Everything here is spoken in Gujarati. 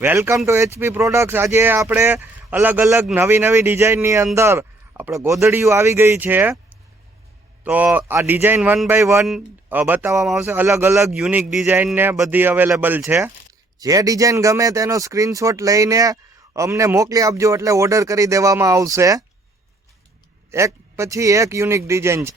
વેલકમ ટુ એચપી પ્રોડક્ટ્સ આજે આપણે અલગ અલગ નવી નવી ડિઝાઇનની અંદર આપણે ગોદડીઓ આવી ગઈ છે. તો આ ડિઝાઇન વન બાય વન બતાવવામાં આવશે. અલગ અલગ યુનિક ડિઝાઇનને બધી અવેલેબલ છે. જે ડિઝાઇન ગમે તેનો સ્ક્રીનશોટ લઈને અમને મોકલી આપજો એટલે ઓર્ડર કરી દેવામાં આવશે. એક પછી એક યુનિક ડિઝાઇન છે.